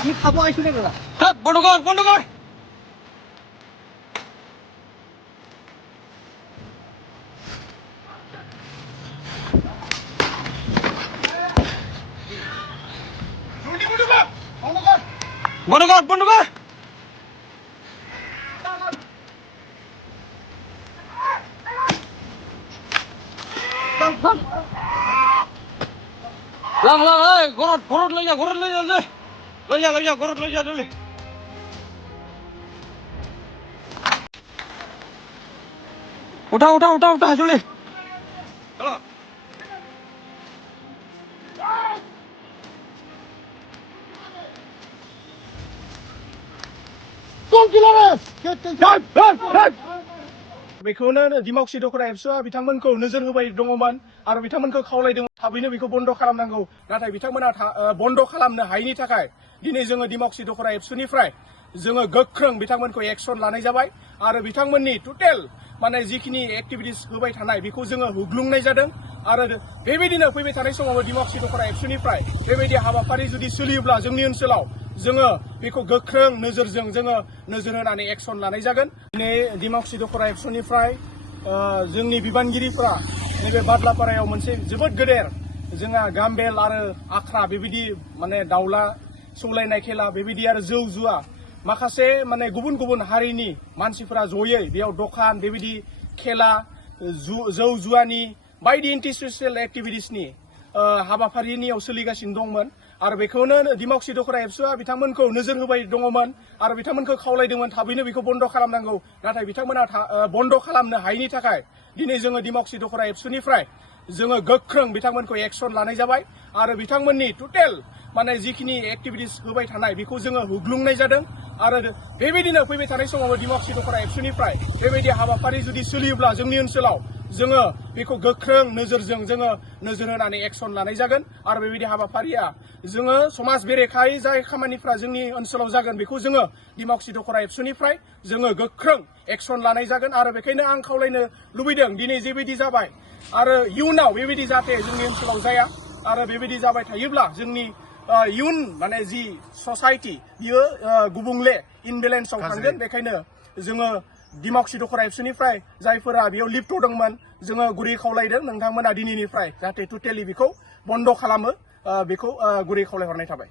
আমি খাবো আইছি না দাদা। হ্যাঁ বন্ধ কর বন্ধ কর। বন্ধ কর বন্ধ কর। লাম লাম এই ঘরত লই যা ঘরত লই যা ঘরত লই যা জলদি। উঠা উঠা উঠা উঠা জলদি চলো। बेखौनो दिमाकुसि दख'र एबसुआ बिथांमोनखौ नोजोर होबाय दङमोन आरो बिथांमोनखौ खावलायदोंमोन थाबैनो बेखौ बन्द खालामनांगौ नाथाय बिथांमोना बन्द खालामनो हायैनि थाखाय दिनै जोङो दिमाकुसि दख'र एबसुनिफ्राय जोङो गोख्रों बिथांमोनखौ एक्सन लानाय जाबाय आरो बिथांमोननि टटेल माने जिखिनि एक्टिभिटिस होबाय थानाय बेखौ जोङो होग्लुंनाय जादों आरो बेबायदिनो फैबाय थानाय समाव दिमाकुसि दख'र एबसुनिफ्राय बेबायदि हाबाफारि जुदि सोलियोब्ला जोंनि ओनसोलाव जोङो बेखौ गोख्रों नोजोरजों जोङो नोजोर होनानै एक्सन लानाय जागोन। दिनै दिमाकुसि दख'र एबसुनिफ्राय जोंनि बिबानगिरिफ्रा नैबे बादलापारायाव मोनसे जोबोद गेदेर जोंहा गाम्बेल आरो आख्रा बेबायदि माने दाउला सौलायनाय खेला बेबायदि आरो जौ जुवा माखासे माने गुबुन गुबुन हारिनि मानसिफोरा जयै बेयाव दखान बेबायदि खेला जौ जुवानि बायदि एन्टि ससियेल एक्टिभिटिसनि हाबाफारिनियाव सोलिगासिनो दंमोन आरो बेखौनो दिमाकुसि दख'र एबसुआ बिथांमोनखौ नोजोर होबाय दङमोन आरो बिथांमोनखौ खावलायदोंमोन थाबैनो बेखौ बन्द खालामनांगौ नाथाय बिथांमोना बन्द खालामनो हायैनि थाखाय दिनै जोङो दिमाकुसि दख'र एबसुनिफ्राय जोङो गोख्रों बिथांमोनखौ एक्सन लानाय जाबाय आरो बिथांमोननि टटेल माने जिखिनि एक्टिभिटिस होबाय थानाय बेखौ जोङो होग्लुंनाय जादों आरो बेबायदिनो फैबाय थानाय समाव दिमाकुसि दख'र एबसुनिफ्राय बेबायदि हाबाफारि जुदि सोलियोब्ला जोंनि ओनसोलाव जोङो बेखौ गोख्रों नोजोरजों जोङो नोजोर होनानै एक्सन लानाय जागोन आरो बेबायदि हाबाफारिया जोङो समाज बेरेखायै जाय खामानिफ्रा जोंनि ओनसोलाव जागोन बेखौ जोङो दिमाकुसि दख'र एबसुनिफ्राय जोङो गोख्रों एक्सन लानाय जागोन आरो बेखायनो आं खावलायनो लुबैदों दिनै जेबायदि जाबाय आरो इयुनाव बेबायदि जाहाथे जोंनि ओनसोलाव जाया आरो बेबायदि जाबाय थायोब्ला जोंनि इयुन माने जि ससाइटि बियो गुबुंले इनबेलेन्सआव थांगोन बेखायनो जोङो दिमाकुसि दख'र एबसुनिफ्राय जायफोरा बेयाव लिप्त दंमोन जोङो गुरै खावलायदों नोंथांमोना दिनैनिफ्राय जाहाथे टटेलि बेखौ बन्द खालामो बेखौ गुरै खावलायहरनाय थाबाय।